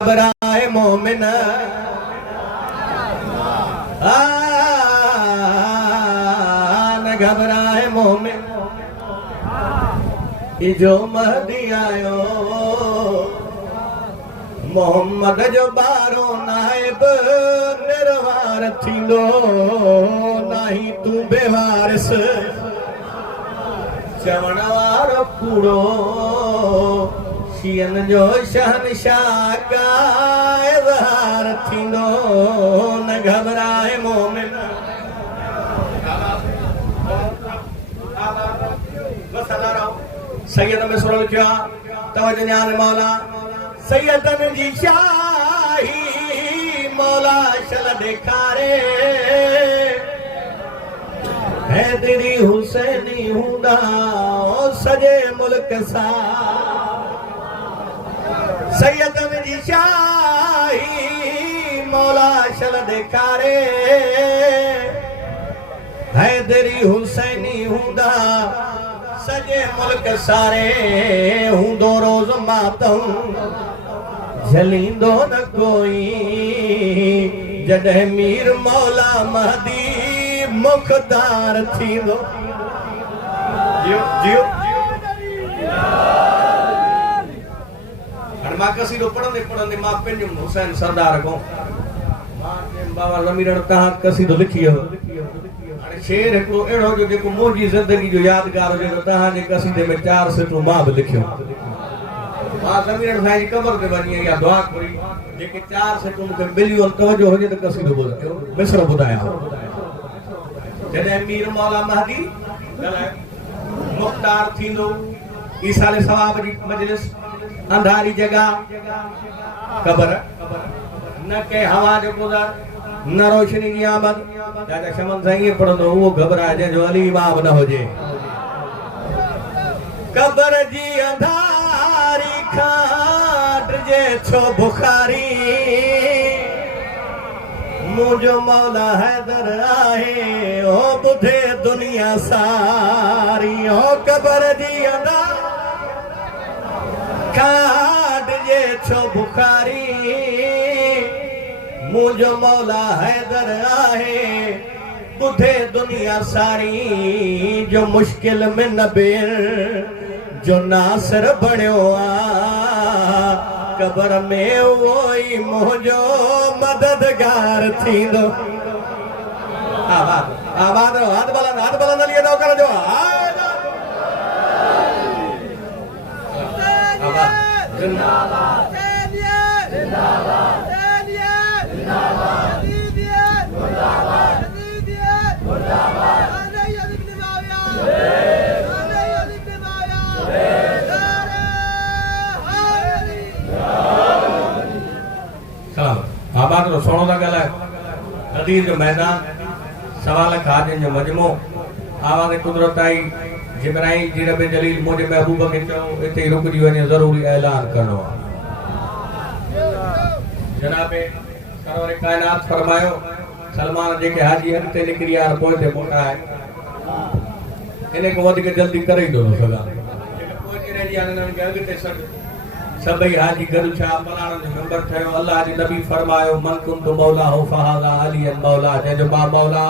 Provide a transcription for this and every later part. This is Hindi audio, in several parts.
घबराए मोमिन न घबराए मोमिन जो महदी आयो मोहम्मद जो बारो नाइब निर्वार थींदो नाही तू बेवारिस चवण वारो कूड़ो शियन जो शहनशाह का इज़हार थींदो न घबराए मोमिन सैयद में सुरल क्या तवज्जो न्याल मौला सैयदन जी शाही मौला शल देखारे हैदरी हुसैनी हुंदा सजे मुल्क सा सैयदन जी शाही मौला शल देखारे हैदरी हुसैनी हुंदा सजे मुल्क सारे हुंदो रोज मातम जलींदो न कोई जॾहिं मीर मौला महदी मुखदार थींदो जियो जियो हाणे मां कसीदो पढ़ंदे पढ़ंदे मां पंहिंजो हुसैन सरदार को बाबा ज़मीरन तव्हां कसीदो लिखियो शेर हिकिड़ो अहिड़ो जो जेको मुंहिंजी ज़िंदगी जो यादगार हुजे त तव्हांजे कसीदे में 4 सिटूं मां बि लिखियो मां ज़मीरन साईं जी कबर ते वञी इहा दुआ करी जेके 4 सिटूं मूंखे मिलियूं तवजो हुजे त कसीदो ॿुधायो मिसर ॿुधायां जॾहिं मीर मौला महदी मुख्तार थींदो ईसाले सवाब जी मजलिस अंधारी जगह कबर न के हवा जो गुज़र न रोशनी की आमद दादा शमन साईं पढ़ंदो वो घबराए जंहिंजो अली इमाम न हुजे कबर जी अंधारी खाट जे छो बुखारी मुंहिंजो मौला हैदर आहे ओ ॿुधे दुनिया सारी ओ कबर जी अंधारी खाट जे छो बुखारी मुझो मौला हैदर आहे ॿुधे दुनिया सारी जो मुश्किल में नबीर जो नासिर बणियो आ कबर में वही मुझो मददगार थींदो आवाज़ आवाज़ हाथ बुलंद लिए दो कर जो जिंदाबाद जिंदाबाद आबाद रो सोनो लगा है हदीर जो मैदान सवाल खाजन जो मजमो आवाज़ कुदरत आई जिब्राइल जी रब जलील मुझे महबूब के चो इते रुक जी वने जरूरी ऐलान करनो जनाबे सरवर कायनात फरमायो सलमान जेके हाजी अॻिते निकिरी यार पोइ ते मोटा है इने को वधीक जल्दी करे ही दो सगा पोइ ते रही आने के अॻिते सभई हाजी गॾु छा पलाणनि जो मेंबर ठहियो अल्लाह जे नबी फरमायो मन कुंतु मौला हो फहादा अली मौला जंहिंजो मां मौला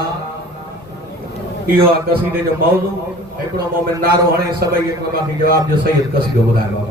इहो आहे कसीदे जो मौज़ू हिकिड़ो मोमिन नारो हणे सभई हिकिड़ो बाक़ी जवाब जो सही कसीदो ॿुधायो